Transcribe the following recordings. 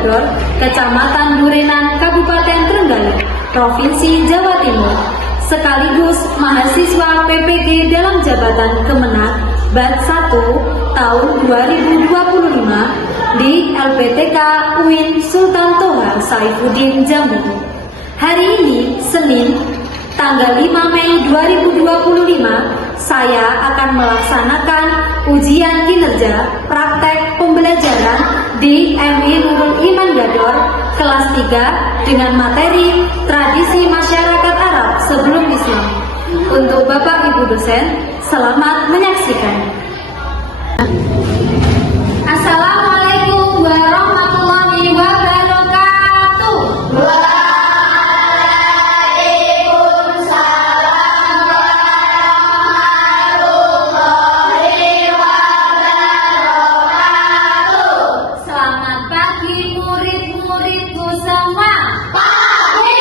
Gador, Kecamatan Durenan, Kabupaten Trenggalek, Provinsi Jawa Timur, sekaligus mahasiswa PPG dalam jabatan Kemenag Bat 1 tahun 2025 di LPTK UIN Sultan Toha Saifuddin Jambi. Hari ini, Senin, tanggal 5 Mei 2025, saya akan melaksanakan ujian kinerja praktek pembelajaran di MI Nurul Iman Gador kelas 3 dengan materi tradisi masyarakat Arab sebelum Islam. Untuk Bapak Ibu dosen, selamat menyaksikan. Assalamualaikum warahmatullahi wabarakatuh. Selamat pagi murid-muridku semua. Pagi.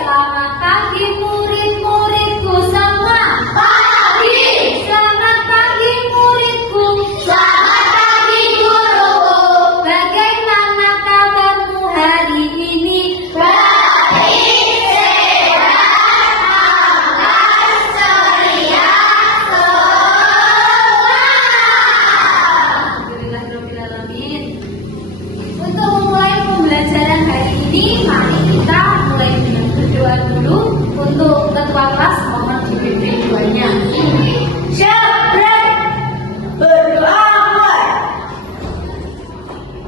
Selamat pagi murid-muridku semua. Pagi. Selamat pagi muridku. Selamat pagi guruku. Bagaimana kabarmu hari ini? Baik, sehat, aman, ceria semua. Alhamdulillahirrahmanirrahim. Untuk memulai pembelajaran hari ini, mari kita mulai dengan berdoa dulu. Untuk ketua kelas mohon dipimpin doanya. Syabrak. Berdoa mulai.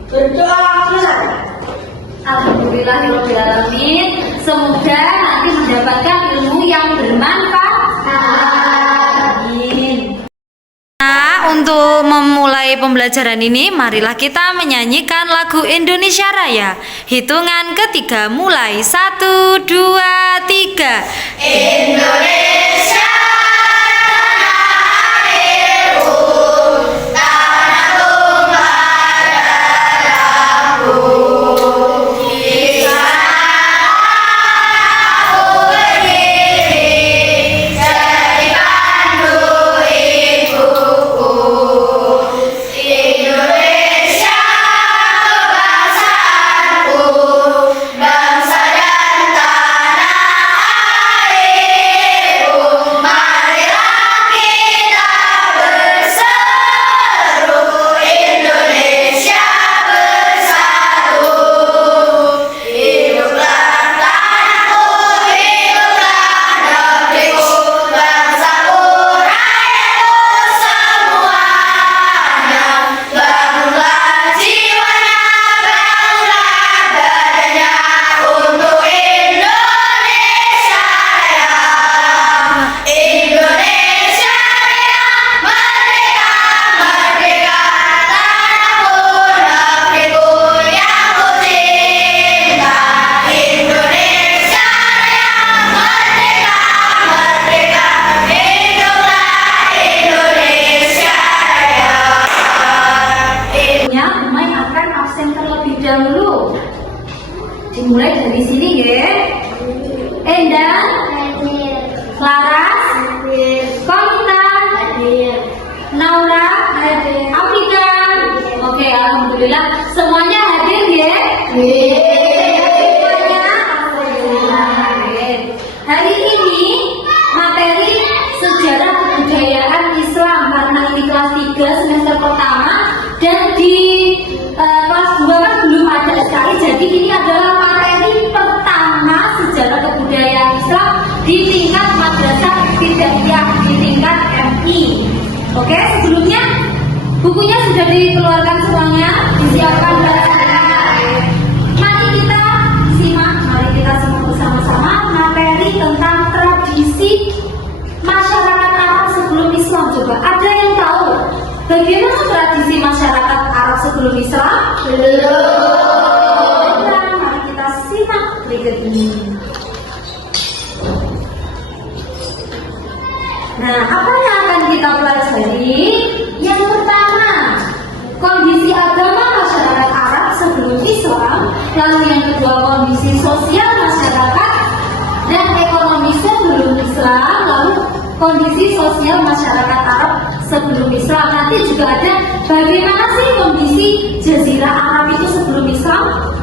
Berdoa mulai. Alhamdulillahirrahmanirrahim. Semoga nanti mendapatkan ilmu yang bermanfaat. Amin. Untuk memulai pembelajaran ini, marilah kita menyanyikan lagu Indonesia Raya. Hitungan ketiga mulai 1, 2, 3. Indonesia tanah airku, tanah tumpah darahku. Di sana aku berdiri, jadi pandu ibuku. Indonesia kebangsaanku, bangsa dan tanah airku. Marilah kita berseru, Indonesia bersatu. Hiduplah tanahku, hiduplah negeriku, bangsaku, rakyatku semuanya. Bangunlah jiwanya, bangunlah badannya untuk Indonesia Raya. Indonesia Raya, merdeka, merdeka, tanahku, negeriku yang ku cinta. Indonesia Raya, merdeka, merdeka, hiduplah Indonesia Raya. Umay akan absen terlebih dahulu. Dimulai dari sini ya. Endang, Laras, Komita, Naura, Afrika. Oke, alhamdulillah semuanya hadir ya. Semuanya alhamdulillah hadir. Hari ini materi sejarah kebudayaan Islam karena ini kelas 3 semester pertama dan di kelas 2 kan belum ada sekali. Jadi ini adalah materi pertama sejarah kebudayaan Islam di tingkat madrasah ibtidaiyah, di tingkat MI. Oke, sebelumnya bukunya sudah dikeluarkan semuanya, disiapkan mari kita simak, mari kita simak bersama-sama materi tentang tradisi masyarakat Arab sebelum Islam. Coba ada yang tahu bagaimana tradisi masyarakat Arab sebelum Islam? Belum. Mari kita simak berikut ini. Nah, apa yang akan kita pelajari? Yang pertama, kondisi agama masyarakat Arab sebelum Islam. Lalu yang kedua, kondisi sosial masyarakat dan ekonomi sebelum Islam. Lalu kondisi sosial masyarakat Arab sebelum Islam. Nanti juga ada bagaimana sih kondisi Jazirah Arab itu sebelum Islam.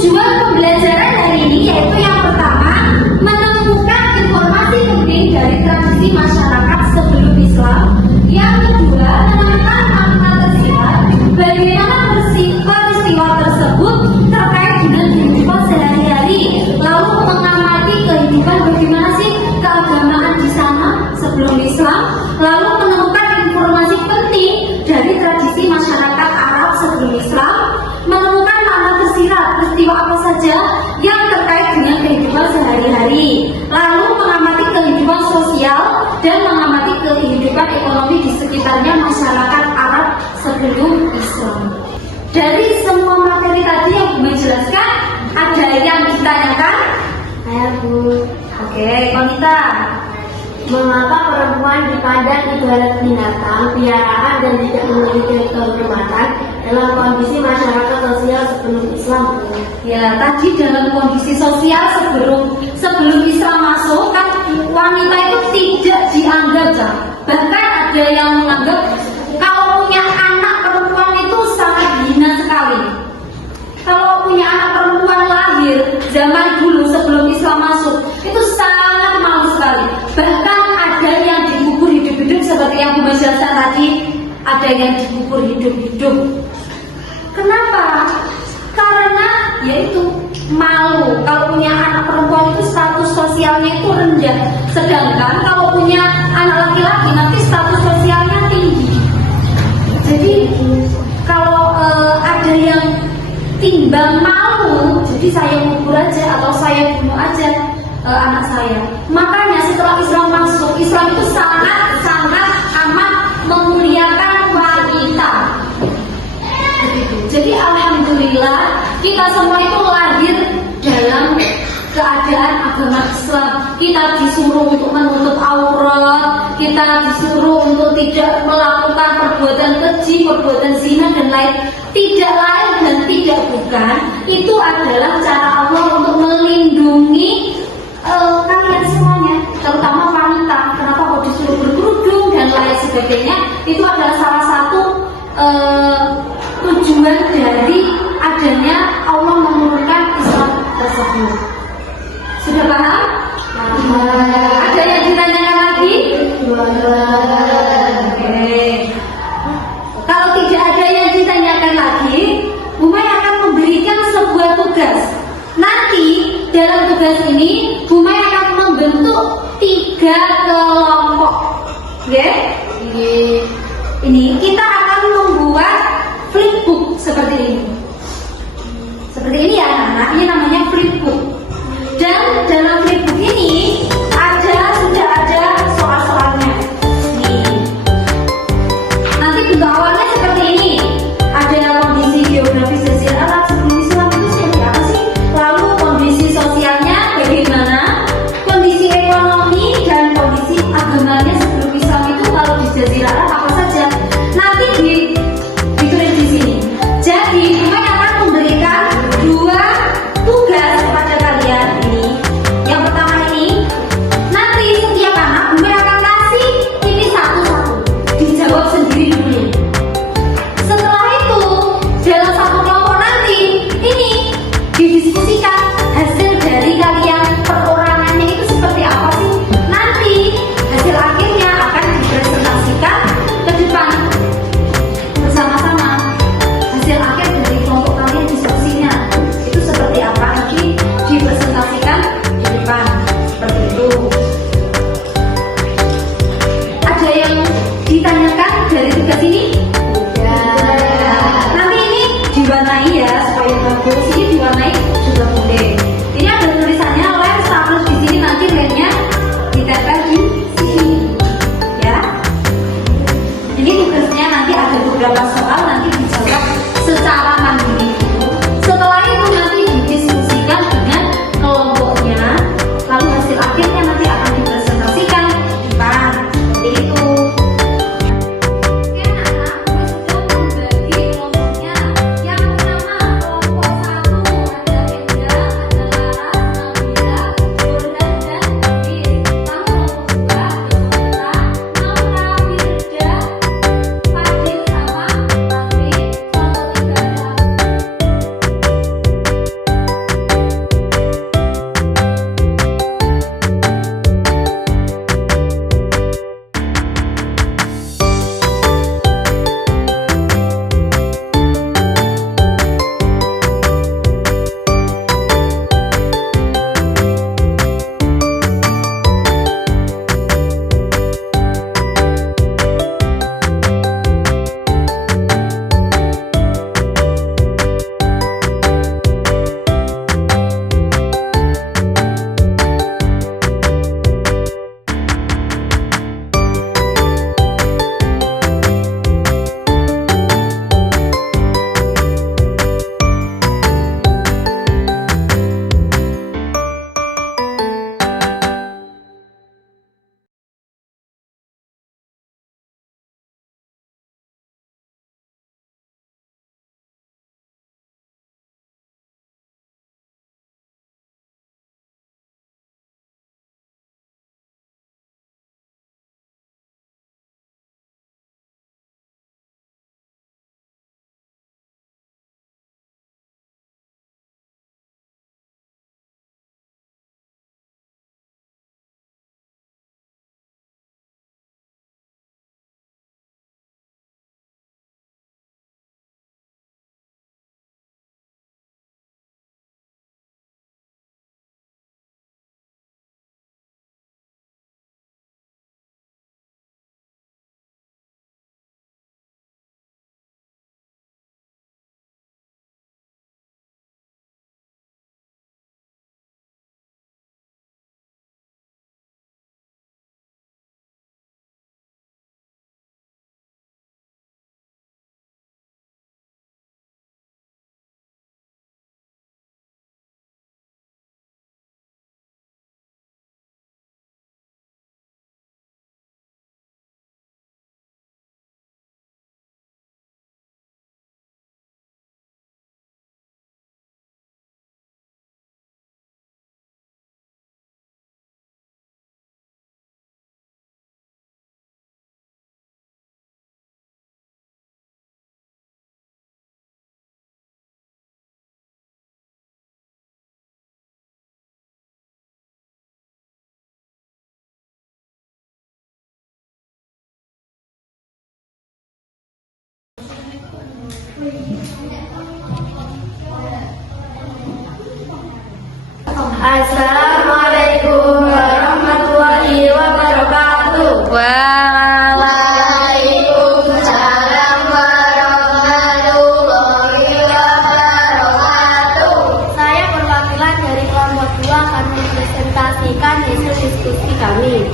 Tujuan pembelajaran hari ini yaitu yang pertama, menemukan informasi penting dari tradisi masyarakat sebelum Islam. Yang kedua, menemukan makna tersirat bagaimana peristiwa tersebut terkait dengan kehidupan sehari-hari. Lalu mengamati kehidupan bagaimana sih keagamaan di sana sebelum Islam. Lalu menemukan informasi penting dari tradisi masyarakat Arab sebelum Islam. Menemukan makna tersirat peristiwa apa saja yang terkait dengan kehidupan sehari-hari. Lalu mengamati kehidupan sosial dan mengamati kehidupan ekonomi di sekitarnya masyarakat Arab sebelum Islam. Dari semua materi tadi yang Bu jelaskan, ada yang ditanyakan? Saya Bu. Oke, Konita. Mengapa perempuan dipandang ibarat binatang piaraan dan tidak memiliki kehormatan dalam kondisi masyarakat sosial sebelum Islam? Ya, tadi dalam kondisi sosial sebelum Islam masuk kan wanita itu tidak dianggap, bahkan ada yang menganggap kalau punya anak perempuan itu sangat hina sekali. Kalau punya anak perempuan lahir zaman dulu sebelum Islam masuk itu sangat malu sekali. Bahkan ada yang dikubur hidup-hidup seperti yang Bu jelaskan tadi, ada yang dikubur hidup-hidup. Kenapa? Karena yaitu malu. Kalau punya anak perempuan itu status sosialnya itu rendah, sedangkan kalau punya anak laki-laki nanti status sosialnya tinggi. Jadi kalau ada yang timbang malu, jadi saya kubur aja atau saya bunuh aja anak saya. Makanya setelah Islam masuk, Islam itu sangat amat memuliakan wanita. Jadi alhamdulillah kita semua itu lahir dalam keadaan agama Islam. Kita disuruh untuk menutup aurat, kita disuruh untuk tidak melakukan perbuatan keji, perbuatan zina dan lain. Tidak lain dan tidak bukan, itu adalah cara Allah untuk melindungi kalian semuanya, terutama wanita. Kenapa kok disuruh berkerudung dan lain sebagainya? Itu adalah salah satu tujuan dari adanya Allah menurunkan Islam tersebut. Sudah paham? Ada yang ditanyakan lagi? Oke. Kalau tidak ada yang ditanyakan lagi, Bu Mai akan memberikan sebuah tugas. Nanti dalam tugas ini Bu Mai akan membentuk 3 kelompok. Oke? Ini kita akan membuat flipbook seperti ini. Seperti ini ya anak-anak, ini namanya flipbook. Dan dalam flipbook ini sudah ada soal-soalnya. Nih. Nanti bentuk awalnya seperti ini. Ada kondisi geografis dan Arab sebelum Islam itu seperti apa sih? Lalu kondisi sosialnya bagaimana? Kondisi ekonomi dan kondisi agamanya sebelum Islam itu kalau di Jazirah Arab apa saja? Nanti ditulis di sini. Jadi Mai akan memberikan 2 tugas kepada kalian ini. Yang pertama ini, nanti setiap anak Mai akan kasih ini satu-satu, dijawab sendiri dulu. Setelah itu dalam satu kelompok nanti ini didiskusikan hasil dari kalian perorangannya itu seperti apa sih. Nanti hasil akhirnya akan dipresentasikan ke depan bersama-sama. Hasil akhir dari kelompok kalian diskusinya itu seperti apa, nanti dipresentasikan di depan seperti itu. Ada yang ditanyakan dari tugas ini? Nanti ini diwarnai ya supaya bagus. Ini diwarnai juga boleh. Ini ada tulisannya lens, terus di sini nanti lennya ditempel di sini, ya. Ini tugasnya nanti ada beberapa soal nanti dijawab secara mandiri. Setelah itu nanti didiskusikan dengan kelompoknya. Lalu hasil akhirnya nanti akan dipresentasikan di depan. Seperti itu. Oke anak-anak. Assalamualaikum warahmatullahi wabarakatuh. Waalaikumsalam warahmatullahi wabarakatuh. Saya perwakilan dari kelompok 2 akan mempresentasikan hasil diskusi kami.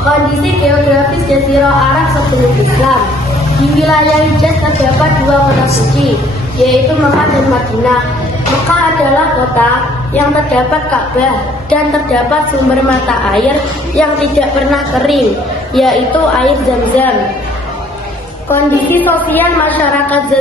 Kondisi geografis Jazirah Arab sebelum Islam. Di wilayah Hijaz terdapat 2 kota suci, yaitu Mekah dan Madinah. Mekah adalah kota yang terdapat Ka'bah dan terdapat sumber mata air yang tidak pernah kering, yaitu air Zam-Zam. Kondisi sosial masyarakat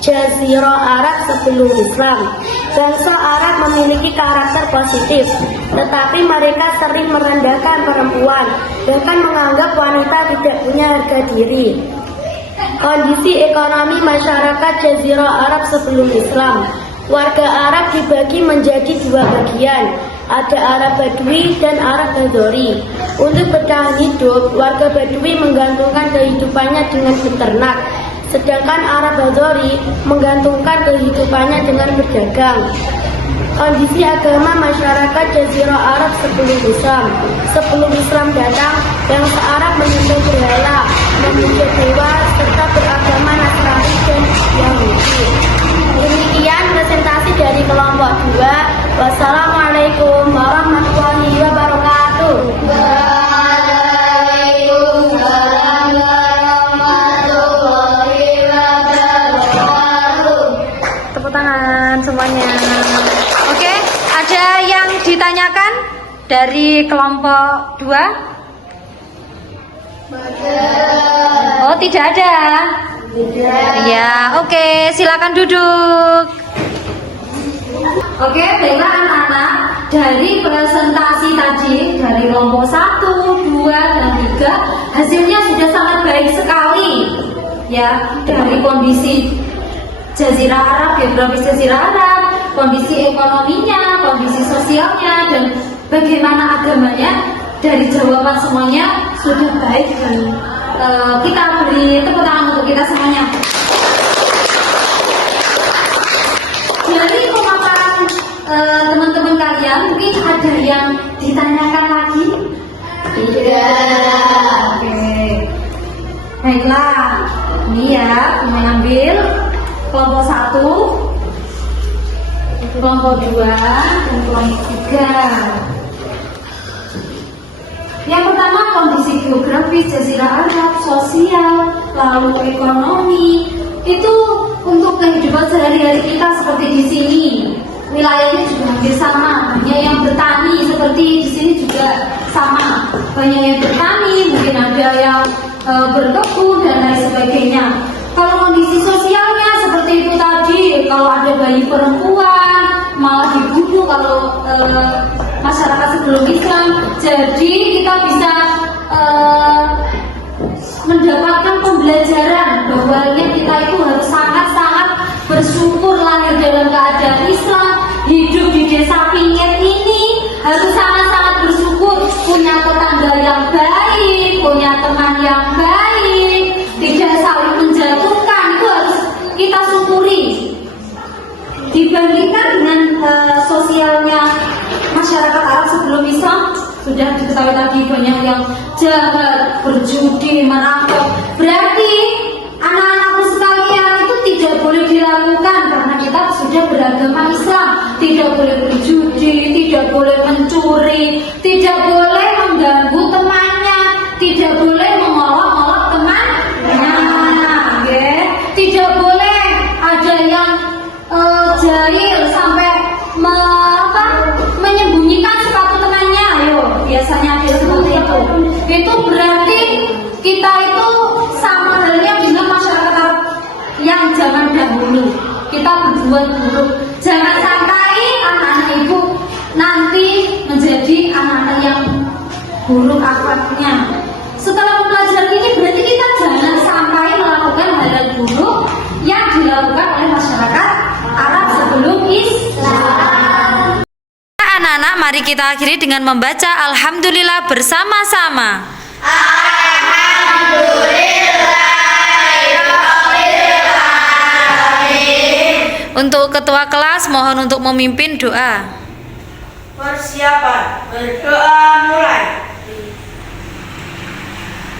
Jazirah Arab sebelum Islam. Bangsa Arab memiliki karakter positif, tetapi mereka sering merendahkan perempuan, bahkan menganggap wanita tidak punya harga diri. Kondisi ekonomi masyarakat Jazirah Arab sebelum Islam. Warga Arab dibagi menjadi 2 bagian, ada Arab Badui dan Arab Badori. Untuk bertahan hidup, warga Badui menggantungkan kehidupannya dengan beternak, sedangkan Arab Badori menggantungkan kehidupannya dengan berdagang. Kondisi agama masyarakat Jazirah Arab sebelum Islam. Sebelum Islam datang, bangsa Arab menyembah berhala, memuja dewa, serta beragama Nasrani dan Yahudi. Demikian presentasi dari kelompok 2. Wassalamualaikum warahmatullahi wabarakatuh. Waalaikumsalam warahmatullahi wabarakatuh. Tepuk tangan semuanya. Oke, ada yang ditanyakan dari kelompok 2? Oh, tidak ada. Ya, oke, silakan duduk. Oke, baiklah anak-anak, dari presentasi tadi dari kelompok 1, 2, dan 3, hasilnya sudah sangat baik sekali. Ya, dari kondisi Jazirah Arab, geografis Jazirah Arab, kondisi ekonominya, kondisi sosialnya, dan bagaimana agamanya, dari jawaban semuanya sudah baik dan kita beri tepuk tangan untuk kita semuanya. Dari pemaparan teman-teman kalian, mungkin ada yang ditanyakan lagi? Tidak. Oke. Baiklah, ini ya, mengambil kelompok 1, kelompok 2, dan kelompok 3. Yang pertama, kondisi geografis Jazirah Arab, sosial, lalu ekonomi. Itu untuk kehidupan sehari-hari kita seperti di sini. Wilayahnya juga hampir sama, hanya yang bertani seperti di sini juga sama. Banyak yang bertani, mungkin ada yang berkebun dan lain sebagainya. Kalau kondisi sosialnya seperti itu tadi, kalau ada bayi perempuan malah dibunuh kalau masyarakat sebelum Islam. Jadi kita bisa mendapatkan pembelajaran bahwa kita itu harus sangat-sangat bersyukur lahir dalam keadaan Islam, hidup di desa pingit ini harus sangat-sangat bersyukur, punya tetangga yang baik, punya teman yang baik, tidak saling menjatuhkan, itu harus kita syukuri. Dibandingkan dengan sosialnya masyarakat Arab sebelum Islam, sudah diketahui tadi banyak yang jahat, berjudi, merampok. Berarti anak-anakku sekalian itu tidak boleh dilakukan karena kita sudah beragama Islam. Tidak boleh berjudi, tidak boleh mencuri, tidak boleh mengganggu temannya, tidak boleh mengolok-olok temannya, tidak boleh ada yang jahil sampai menyembunyikan sepatu temannya. Ayo, biasanya ada seperti itu. Itu berarti kita itu sama halnya dengan masyarakat Arab yang zaman dahulu. Kita berbuat buruk. Jangan sampai anak-anak ibu nanti menjadi anak-anak yang buruk akhlaknya. Setelah mempelajari ini berarti kita jangan sampai melakukan hal buruk yang dilakukan oleh masyarakat Arab sebelum Islam. Anak-anak, mari kita akhiri dengan membaca Alhamdulillah bersama-sama. Alhamdulillah. Untuk ketua kelas mohon untuk memimpin doa. Persiapan berdoa mulai.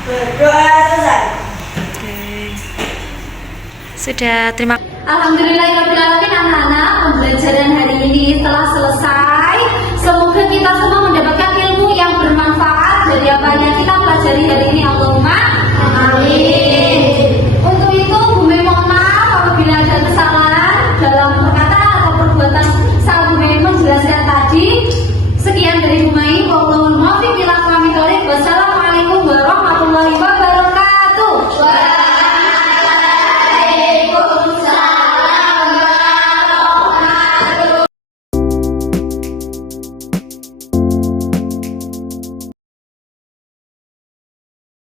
Berdoa selesai. Sudah, terima kasih. Alhamdulillahirobbilalamin, anak-anak, pembelajaran hari ini telah selesai.